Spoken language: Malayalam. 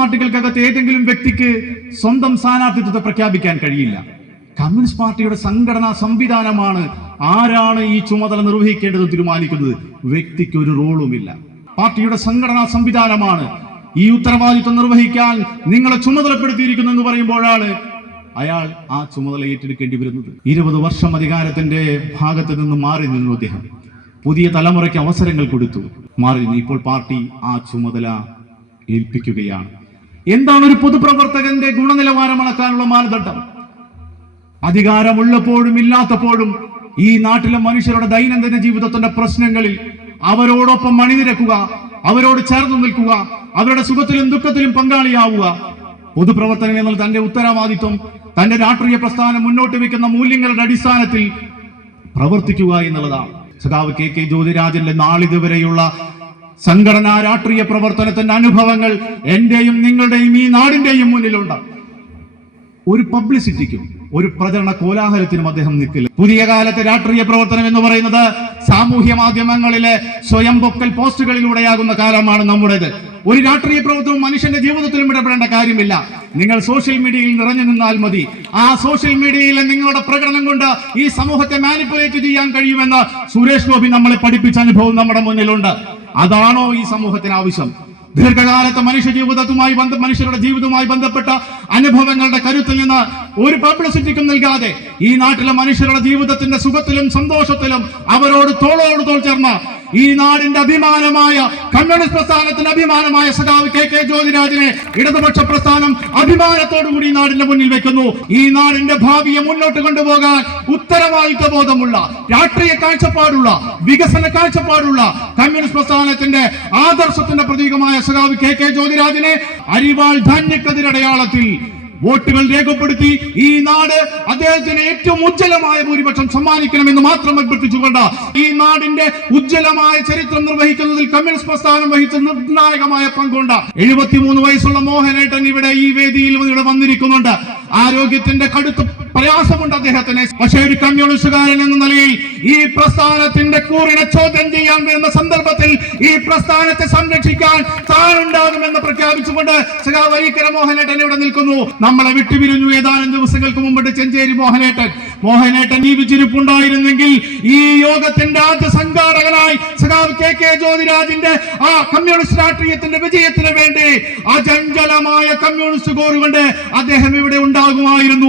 പാർട്ടികൾക്കകത്ത് ഏതെങ്കിലും വ്യക്തിക്ക് സ്വന്തം സ്ഥാനാർത്ഥിത്വത്തെ പ്രഖ്യാപിക്കാൻ കഴിയില്ല. കമ്മ്യൂണിസ്റ്റ് പാർട്ടിയുടെ സംഘടനാ സംവിധാനമാണ് ആരാണ് ഈ ചുമതല നിർവഹിക്കേണ്ടത് തീരുമാനിക്കുന്നത്. വ്യക്തിക്ക് ഒരു റോളുമില്ല. പാർട്ടിയുടെ സംഘടനാ സംവിധാനമാണ് ഈ ഉത്തരവാദിത്വം നിർവഹിക്കാൻ നിങ്ങളെ ചുമതലപ്പെടുത്തിയിരിക്കുന്നു എന്ന് പറയുമ്പോഴാണ് അയാൾ ആ ചുമതല ഏറ്റെടുക്കേണ്ടി വരുന്നത്. 20 വർഷം അധികാരത്തിന്റെ ഭാഗത്ത് നിന്ന് മാറി നിന്നു അദ്ദേഹം. പുതിയ തലമുറയ്ക്ക് അവസരങ്ങൾ കൊടുത്തു, മാറി നിന്നു. ഇപ്പോൾ പാർട്ടി ആ ചുമതല ഏൽപ്പിക്കുകയാണ്. എന്താണ് ഒരു പൊതുപ്രവർത്തകന്റെ ഗുണനിലവാരം അളക്കാനുള്ള മാനദണ്ഡം? അധികാരമുള്ളപ്പോഴും ഇല്ലാത്തപ്പോഴും ഈ നാട്ടിലെ മനുഷ്യരുടെ ദൈനംദിന ജീവിതത്തിന്റെ പ്രശ്നങ്ങളിൽ അവരോടൊപ്പം അണിനിരക്കുക, അവരോട് ചേർന്ന് നിൽക്കുക, അവരുടെ സുഖത്തിലും ദുഃഖത്തിലും പങ്കാളിയാവുക. പൊതുപ്രവർത്തനം എന്നുള്ള തന്റെ ഉത്തരവാദിത്വം, തന്റെ രാഷ്ട്രീയ പ്രസ്ഥാനം മുന്നോട്ട് വെക്കുന്ന മൂല്യങ്ങളുടെ അടിസ്ഥാനത്തിൽ പ്രവർത്തിക്കുക എന്നുള്ളതാണ്. സഖാവ് കെ കെ ജ്യോതിരാജന്റെ നാളിതുവരെയുള്ള സംഘടനാ രാഷ്ട്രീയ പ്രവർത്തനത്തിന്റെ അനുഭവങ്ങൾ എന്റെയും നിങ്ങളുടെയും ഈ നാടിന്റെയും മുന്നിലുണ്ട്. ഒരു പബ്ലിസിറ്റിക്കും ഒരു പ്രചരണ കോലാഹലത്തിനും അദ്ദേഹം നിൽക്കില്ല. പുതിയ കാലത്തെ രാഷ്ട്രീയ പ്രവർത്തനം എന്ന് പറയുന്നത് സാമൂഹ്യ മാധ്യമങ്ങളിലെ സ്വയം പൊക്കൽ പോസ്റ്റുകളിലൂടെയാകുന്ന കാലമാണ് നമ്മുടേത്. ഒരു രാഷ്ട്രീയ പ്രവർത്തനവും മനുഷ്യന്റെ ജീവിതത്തിലും ഇടപെടേണ്ട കാര്യമില്ല. നിങ്ങൾ സോഷ്യൽ മീഡിയയിൽ നിറഞ്ഞു നിന്നാൽ മതി. ആ സോഷ്യൽ മീഡിയയിലെ നിങ്ങളുടെ പ്രകടനം കൊണ്ട് ഈ സമൂഹത്തെ മാനിപ്പുലേറ്റ് ചെയ്യാൻ കഴിയുമെന്ന് സുരേഷ് ഗോപി നമ്മളെ പഠിപ്പിച്ച അനുഭവം നമ്മുടെ മുന്നിലുണ്ട്. അതാണോ ഈ സമൂഹത്തിന് ആവശ്യം? ദീർഘകാലത്തെ മനുഷ്യരുടെ ജീവിതവുമായി ബന്ധപ്പെട്ട അനുഭവങ്ങളുടെ കരുത്തിൽ നിന്ന് ഒരു പബ്ലിസിറ്റിക്കും നൽകാതെ ഈ നാട്ടിലെ മനുഷ്യരുടെ ജീവിതത്തിന്റെ സുഖത്തിലും സന്തോഷത്തിലും അവരോട് തോളോട് തോൾ ചേർന്ന് ഈ നാടിന്റെ അഭിമാനമായ കമ്മ്യൂണിസ്റ്റ് പ്രസ്ഥാനത്തിന്റെ അഭിമാനമായ സഖാവ് കെ കെ ജ്യോതിരാജിനെ ഇടതുപക്ഷ പ്രസ്ഥാനം അഭിമാനത്തോടുകൂടി ഈ നാടിന്റെ മുന്നിൽ വെക്കുന്നു. ഈ നാടിന്റെ ഭാവിയെ മുന്നോട്ട് കൊണ്ടുപോകാൻ ഉത്തരവാദിത്വ ബോധമുള്ള, രാഷ്ട്രീയ കാഴ്ചപ്പാടുള്ള, വികസന കാഴ്ചപ്പാടുള്ള കമ്മ്യൂണിസ്റ്റ് പ്രസ്ഥാനത്തിന്റെ ആദർശത്തിന്റെ പ്രതീകമായ സഖാവ് കെ കെ ജ്യോതിരാജിനെ അരിവാൾ ധാന്യക്കതിരടയാളത്തിൽ വോട്ടുകൾ രേഖപ്പെടുത്തി ഈ നാട് അദ്ദേഹത്തിന് ഏറ്റവും ഉജ്ജ്വലമായ ഭൂരിപക്ഷം സമ്മാനിക്കണമെന്ന് മാത്രം അഭ്യർത്ഥിച്ചുകൊണ്ട് ഈ നാടിന്റെ ഉജ്ജ്വലമായ ചരിത്രം നിർവഹിക്കുന്നതിൽ കമ്മ്യൂണിസ്റ്റ് പ്രസ്ഥാനം വഹിച്ച നിർണായകമായ പങ്കുണ്ട്. 73 വയസ്സുള്ള മോഹനേട്ടൻ ഇവിടെ ഈ വേദിയിൽ ഇവിടെ വന്നിരിക്കുന്നുണ്ട്. ആരോഗ്യത്തിന്റെ കടുത്ത പ്രയാസമുണ്ട് അദ്ദേഹത്തിന്. പക്ഷേ ഒരു കമ്മ്യൂണിസ്റ്റുകാരൻ എന്ന നിലയിൽ ഈ പ്രസ്ഥാനത്തിന്റെ കൂറിനെ ചോദ്യം ചെയ്യാൻ വരുന്ന സന്ദർഭത്തിൽ ഈ പ്രസ്ഥാനത്തെ സംരക്ഷിക്കാൻ താനുണ്ടാകുമെന്ന് പ്രഖ്യാപിച്ചുകൊണ്ട് സഖാവ് വൈക്കര മോഹനേട്ടൻ ഇവിടെ നിൽക്കുന്നു. നമ്മളെ വിട്ടുപിരിഞ്ഞു ഏതാനും ദിവസങ്ങൾക്ക് മുമ്പ് ചെഞ്ചേരി മോഹനേട്ടൻ ജീവിച്ചിരിപ്പുണ്ടായിരുന്നെങ്കിൽ ഈ യോഗത്തിന്റെ ആദ്യ സംഘാടകനായി സഖാവ് കെ കെ ജ്യോതിരാജിന്റെ ആ കമ്മ്യൂണിസ്റ്റ് രാഷ്ട്രീയത്തിന്റെ വിജയത്തിന് വേണ്ടി അചഞ്ചലമായ കമ്മ്യൂണിസ്റ്റ് കോറുകൊണ്ട് അദ്ദേഹം ഇവിടെ ഉണ്ടാകുമായിരുന്നു.